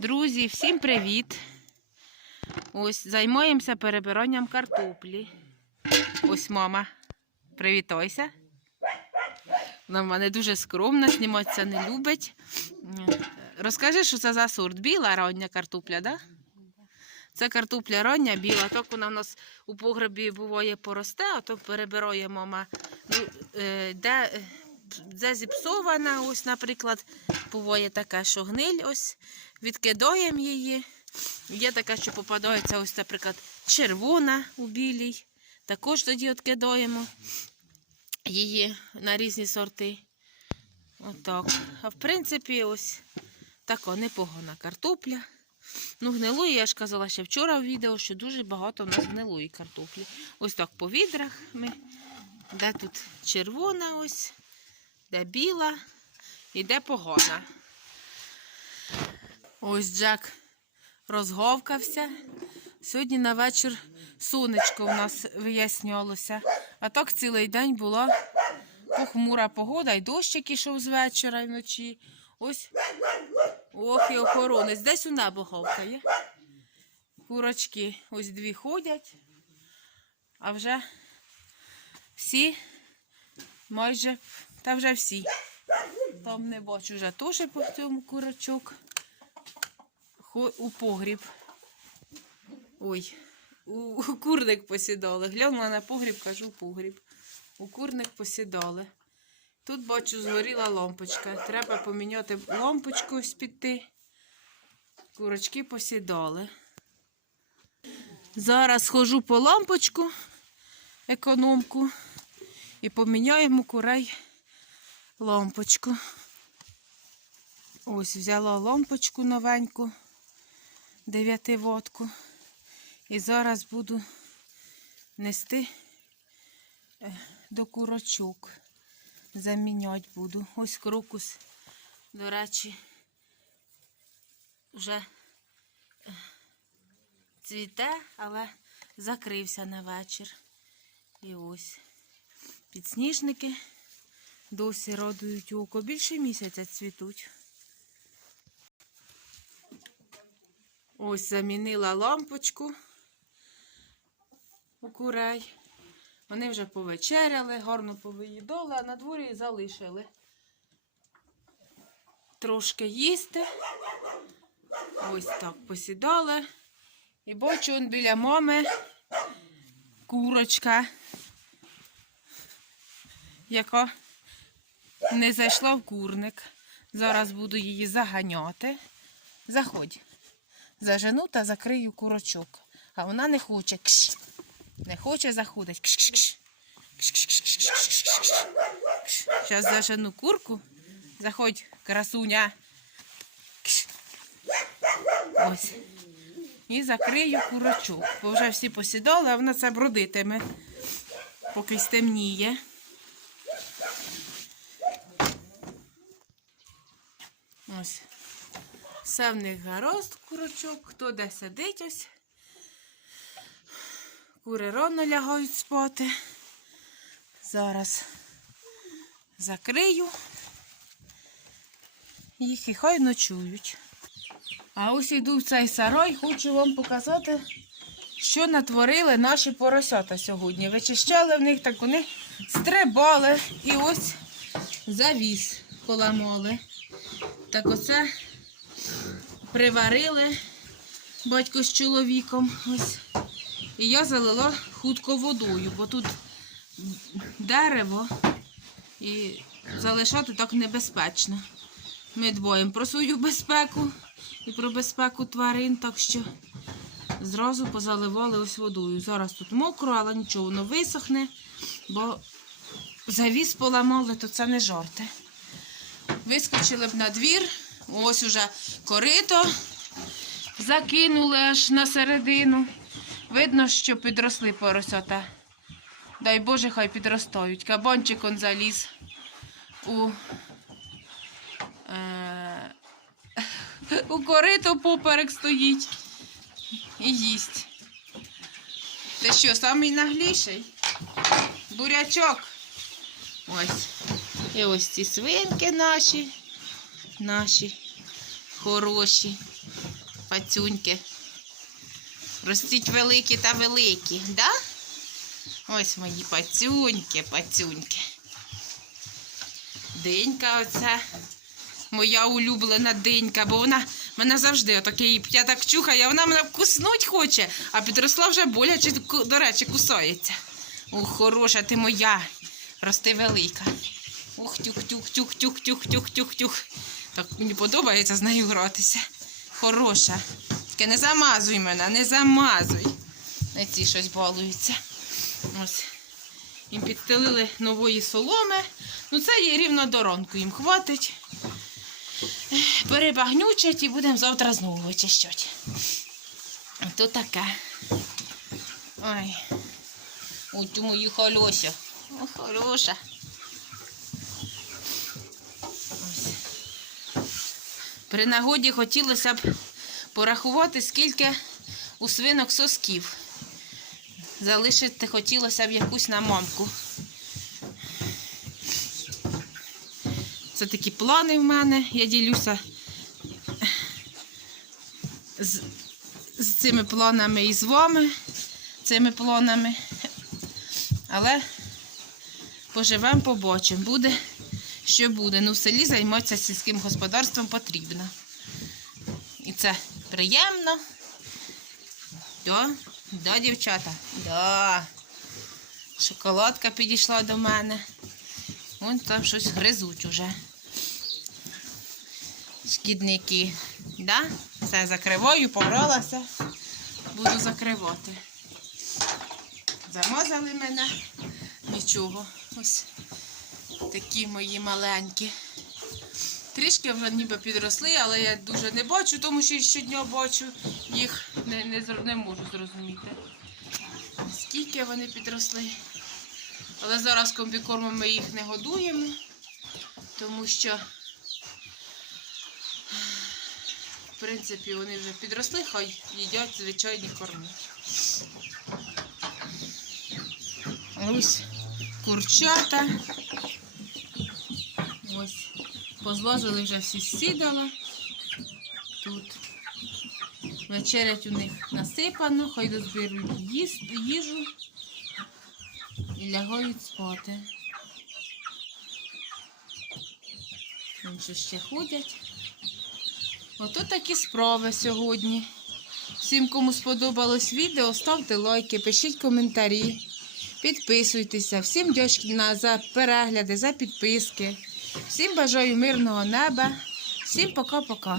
Друзі, всім привіт! Ось займаємося перебиранням картоплі. Ось мама. Привітайся. Вона в мене дуже скромна, зніматися не любить. Розкажи, що це за сорт? Біла рання картопля, да? Це картопля рання, біла. Так вона в нас у погребі буває поросте, а то перебирає мама. Ну, е, де, де зіпсована, ось, наприклад, буває така, що гниль, ось, відкидаємо її. Є така, що попадається, ось, наприклад, червона у білій. Також тоді відкидаємо її на різні сорти. Отак. А в принципі, ось така непогана картопля. Ну, гнилої, я ж казала ще вчора в відео, що дуже багато в нас гнилої картоплі. Ось так по відрах ми. Де тут червона ось, де біла і де погона. Ось Джек розговкався. Сьогодні на вечір сонечко у нас вияснялося. А так цілий день була похмура погода, і дощик ішов з вечора і вночі. Ось ох і охоронець. Десь у небо гавкає. Курочки ось дві ходять, а вже всі майже, та вже всі. Там не бачу вже теж по цьому курочок. У погріб. Ой, у, курник посідали. Глянула на погріб, кажу у погріб. У курник посідали. Тут бачу, згоріла лампочка. Треба поміняти лампочку з-під. Курочки посідали. Зараз схожу по лампочку, економку, і поміняємо курей лампочку. Ось взяла лампочку новеньку, 9 ватку. І зараз буду нести е, до курочок. Заміняти буду. Ось крокус, до речі, вже е, цвіте, але закрився на вечір. І ось підсніжники досі радують око. Більше місяця цвітуть. Ось замінила лампочку у курей. Вони вже повечеряли, гарно повиїдали, а на дворі залишили. Трошки їсти. Ось так посідали. І бачу он біля мами курочка, яка не зайшла в курник. Зараз буду її заганяти. Заходь. Зажену та закрию курочок. А вона не хоче. Кш. Не хоче заходить. Зараз зажену курку. Заходь, красуня. Кш. Ось. І закрию курочок. Бо вже всі посідали, а вона це бродитиме, поки стемніє. Ось. Все в них гаразд, курочок, хто де сидить ось. Кури рано лягають спати. Зараз закрию їх і хай ночують. А ось йду в цей сарай, хочу вам показати, що натворили наші поросята сьогодні. Вичищали в них, так вони стрибали і ось завіс поламали. Так оце приварили батько з чоловіком. Ось. І я залила хутко водою, бо тут дерево і залишати так небезпечно. Ми дбаємо про свою безпеку і про безпеку тварин, так що зразу позаливали ось водою. Зараз тут мокро, але нічого, воно висохне, бо завіс поламали, то це не жарти. Вискочили б на двір, ось уже корито закинули аж на середину. Видно, що підросли поросята. Дай Боже, хай підростають. Кабанчик он заліз у, е, у корито поперек стоїть і їсть. Ти що, самий нагліший? Бурячок. Ось. І ось ці свинки наші, наші хороші. пацюньки. Ростіть великі та великі, да? Ось мої пацюньки, пацюньки. Динька оце. Моя улюблена динька, бо вона мене завжди отаке я так чухаю, а вона мене вкуснуть хоче, а підросла вже боляче, до речі, кусається. Ох, хороша ти моя. Рости велика. Ух, тюх, тюх, тюх, тюх, тюх, тюх, тюх, тюх. Так мені подобається з нею гратися. Хороша. Тільки не замазуй мене, не замазуй. На ці щось балуються. Ось. Їм підстелили нової соломи. Ну це є рівно до ранку їм хватить. Перебагнючать і будемо завтра знову вичищати. То таке. Ой. Ой, ти мої холося. Хороша. При нагоді хотілося б порахувати, скільки у свинок сосків. Залишити хотілося б якусь на мамку. Це такі плани в мене. Я ділюся з, з цими планами і з вами, цими планами. Але поживемо, побачимо. Буде, що буде. Ну, в селі займатися сільським господарством потрібно. І це приємно. Да, да, дівчата? Да. Шоколадка підійшла до мене. Вон там щось гризуть уже. Шкідники. Да? Все, закриваю, побралася. Буду закривати. Замазали мене. Нічого. Ось такі мої маленькі. Трішки вже ніби підросли, але я дуже не бачу, тому що щодня бачу їх, не, не, не можу зрозуміти. Скільки вони підросли. Але зараз комбікормом ми їх не годуємо, тому що, в принципі, вони вже підросли, хай їдять звичайні корми. Ось курчата. Ось. Позлазили вже всі сідала. Тут. Вечерять у них насипано, хай дозберуть їжу і лягають спати. Що ще ходять. Ото такі справи сьогодні. Всім, кому сподобалось відео, ставте лайки, пишіть коментарі, підписуйтеся. Всім дякую за перегляди, за підписки. Всім бажаю мирного неба. Всім пока-пока.